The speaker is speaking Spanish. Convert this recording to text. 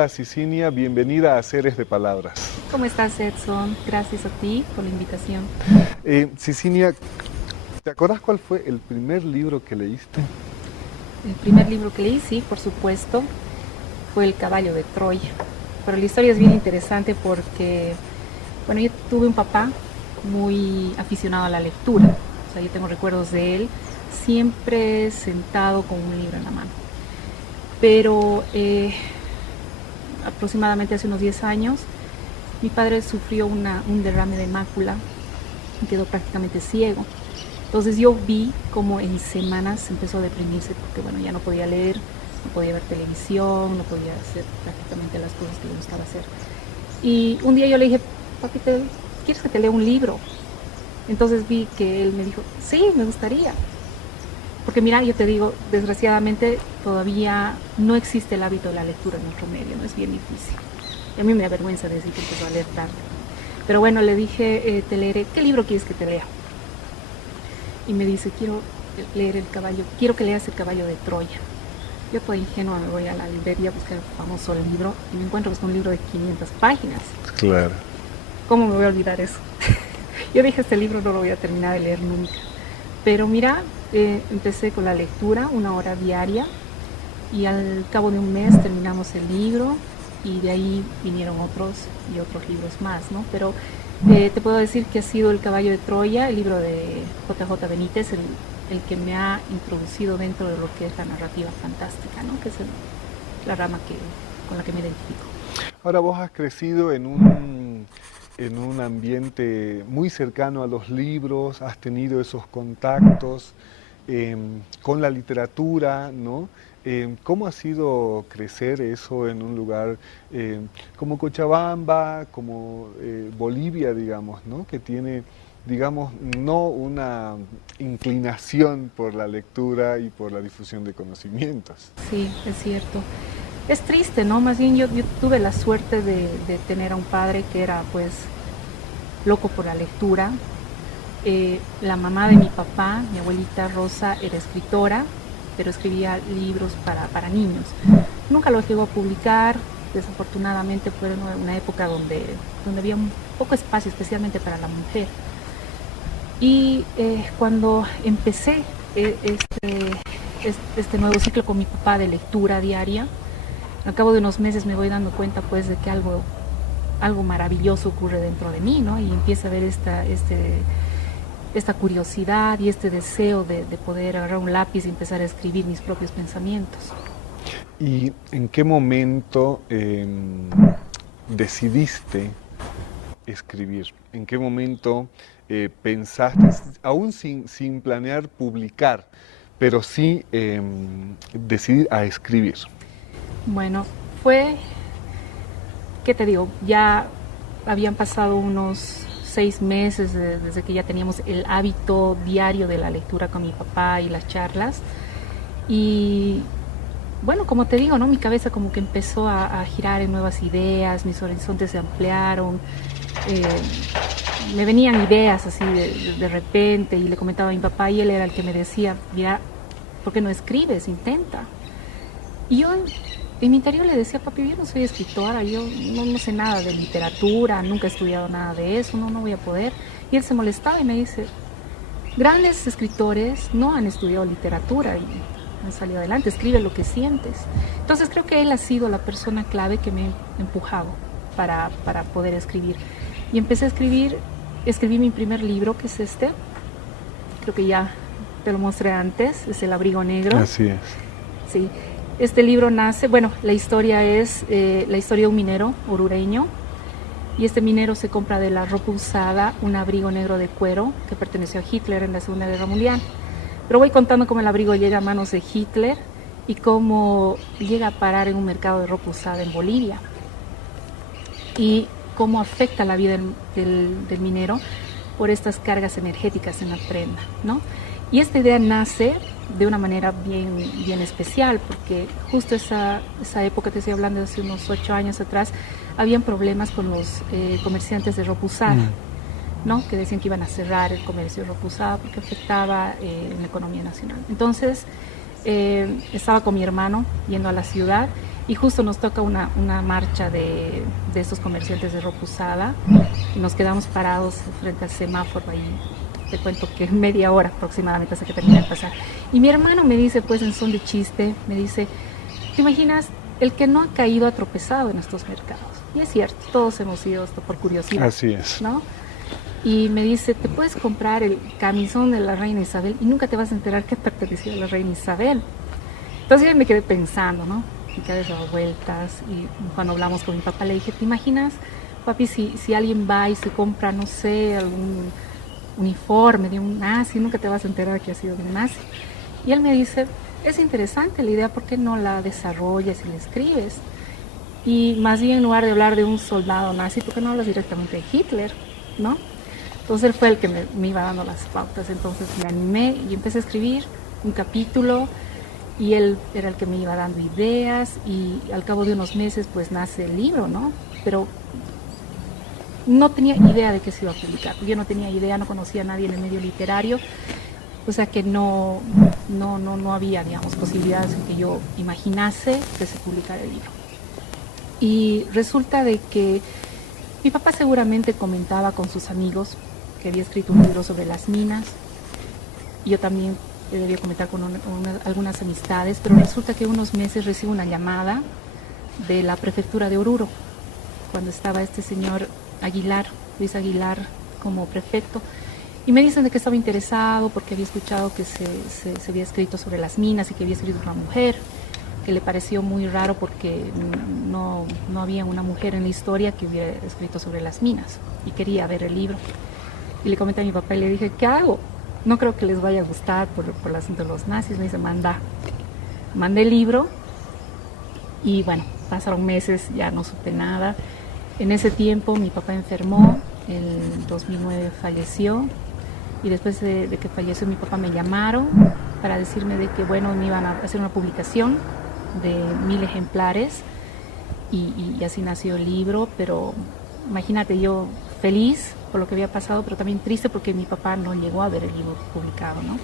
Hola Cicinia, bienvenida a Seres de Palabras. ¿Cómo estás, Edson? Gracias a ti por la invitación. Cicinia, ¿te acuerdas cuál fue el primer libro que leíste? El primer libro que leí, sí, por supuesto, fue El caballo de Troya. Pero la historia es bien interesante porque, bueno, yo tuve un papá muy aficionado a la lectura. O sea, yo tengo recuerdos de él siempre sentado con un libro en la mano. Pero aproximadamente hace unos 10 años, mi padre sufrió un derrame de mácula y quedó prácticamente ciego. Entonces yo vi como en semanas empezó a deprimirse porque bueno, ya no podía leer, no podía ver televisión, no podía hacer prácticamente las cosas que le gustaba hacer. Y un día yo le dije, papi, ¿quieres que te lea un libro? Entonces vi que él me dijo, sí, me gustaría. Porque mira, yo te digo, desgraciadamente todavía no existe el hábito de la lectura en nuestro medio, no es bien difícil. Y a mí me da vergüenza decir que empezó a leer tarde. Pero bueno, le dije, te leeré, ¿qué libro quieres que te lea? Y me dice, quiero que leas El caballo de Troya. Yo toda ingenua me voy a la librería a buscar el famoso libro y me encuentro con un libro de 500 páginas. Claro. ¿Cómo me voy a olvidar eso? Yo dije, este libro no lo voy a terminar de leer nunca. Pero mira, empecé con la lectura, 1 hora diaria, y al cabo de un mes terminamos el libro y de ahí vinieron otros y otros libros más, ¿no? Pero te puedo decir que ha sido El caballo de Troya, el libro de JJ Benítez, el que me ha introducido dentro de lo que es la narrativa fantástica, ¿no? Que es la rama con la que me identifico. Ahora vos has crecido en un ambiente muy cercano a los libros, has tenido esos contactos con la literatura, ¿no? ¿Cómo ha sido crecer eso en un lugar como Cochabamba, como Bolivia, digamos, ¿no? Que tiene, digamos, no una inclinación por la lectura y por la difusión de conocimientos. Sí, es cierto. Es triste, ¿no? Más bien yo tuve la suerte de tener a un padre que era pues loco por la lectura. La mamá de mi papá, mi abuelita Rosa, era escritora, pero escribía libros para niños. Nunca los llegó a publicar, desafortunadamente fue una época donde había un poco espacio, especialmente para la mujer. Y cuando empecé este nuevo ciclo con mi papá de lectura diaria, al cabo de unos meses me voy dando cuenta pues de que algo maravilloso ocurre dentro de mí, ¿no? Y empiezo a ver esta curiosidad y este deseo de poder agarrar un lápiz y empezar a escribir mis propios pensamientos. ¿Y en qué momento decidiste escribir? ¿En qué momento pensaste, aún sin planear publicar, pero sí decidir a escribir? Bueno, fue, ¿qué te digo? Ya habían pasado unos 6 meses desde que ya teníamos el hábito diario de la lectura con mi papá y las charlas. Y bueno, como te digo, ¿no? Mi cabeza como que empezó a girar en nuevas ideas, mis horizontes se ampliaron, eh, me venían ideas así de repente y le comentaba a mi papá y él era el que me decía, mira, ¿por qué no escribes? Intenta. Y yo en mi interior le decía, papi, yo no soy escritora, yo no sé nada de literatura, nunca he estudiado nada de eso, no voy a poder. Y él se molestaba y me dice, grandes escritores no han estudiado literatura y han salido adelante, escribe lo que sientes. Entonces creo que él ha sido la persona clave que me ha empujado para poder escribir. Y empecé a escribí mi primer libro, que es este, creo que ya te lo mostré antes, es El abrigo negro. Así es. Sí, este libro nace, bueno, la historia es la historia de un minero orureño y este minero se compra de la ropa usada un abrigo negro de cuero que perteneció a Hitler en la Segunda Guerra Mundial. Pero voy contando cómo el abrigo llega a manos de Hitler y cómo llega a parar en un mercado de ropa usada en Bolivia y cómo afecta la vida del minero por estas cargas energéticas en la prenda, ¿no? Y esta idea nace de una manera bien especial, porque justo esa época, te estoy hablando de hace unos 8 años atrás, habían problemas con los comerciantes de ropa usada, ¿no? Que decían que iban a cerrar el comercio de ropa usada porque afectaba en la economía nacional. Entonces, Estaba con mi hermano yendo a la ciudad y justo nos toca una marcha de estos comerciantes de ropa usada y nos quedamos parados frente al semáforo ahí. Te cuento que media hora aproximadamente hasta que termina de pasar. Y mi hermano me dice, pues en son de chiste, me dice, ¿te imaginas el que no ha caído ha tropezado en estos mercados? Y es cierto, todos hemos ido esto por curiosidad. Así es. ¿No? Y me dice, te puedes comprar el camisón de la reina Isabel y nunca te vas a enterar que pertenecía a la reina Isabel. Entonces yo me quedé pensando, ¿no? Y cada vez daba vueltas y cuando hablamos con mi papá le dije, ¿te imaginas, papi, si alguien va y se compra, no sé, algún uniforme de un nazi, nunca te vas a enterar que ha sido de un nazi? Y él me dice, es interesante la idea, ¿por qué no la desarrollas y la escribes? Y más bien en lugar de hablar de un soldado nazi, ¿por qué no hablas directamente de Hitler? ¿No? Entonces él fue el que me iba dando las pautas, entonces me animé y empecé a escribir un capítulo y él era el que me iba dando ideas y al cabo de unos meses pues nace el libro, ¿no? Pero no tenía idea de que se iba a publicar, yo no tenía idea, no conocía a nadie en el medio literario, o sea que no había, digamos, posibilidades en que yo imaginase que se publicara el libro. Y resulta de que mi papá seguramente comentaba con sus amigos que había escrito un libro sobre las minas. Yo también debía comentar con algunas amistades, pero resulta que unos meses recibo una llamada de la prefectura de Oruro, cuando estaba este señor Aguilar, Luis Aguilar, como prefecto, y me dicen de que estaba interesado porque había escuchado que se había escrito sobre las minas y que había escrito una mujer, que le pareció muy raro porque no había una mujer en la historia que hubiera escrito sobre las minas y quería ver el libro. Y le comenté a mi papá y le dije, ¿qué hago? No creo que les vaya a gustar por el asunto de los nazis. Me dice, mandé el libro y bueno, pasaron meses, ya no supe nada. En ese tiempo mi papá enfermó, en 2009 falleció y después de que falleció mi papá me llamaron para decirme de que bueno, me iban a hacer una publicación de 1000 ejemplares y así nació el libro, pero imagínate, yo feliz por lo que había pasado, pero también triste porque mi papá no llegó a ver el libro publicado, ¿no?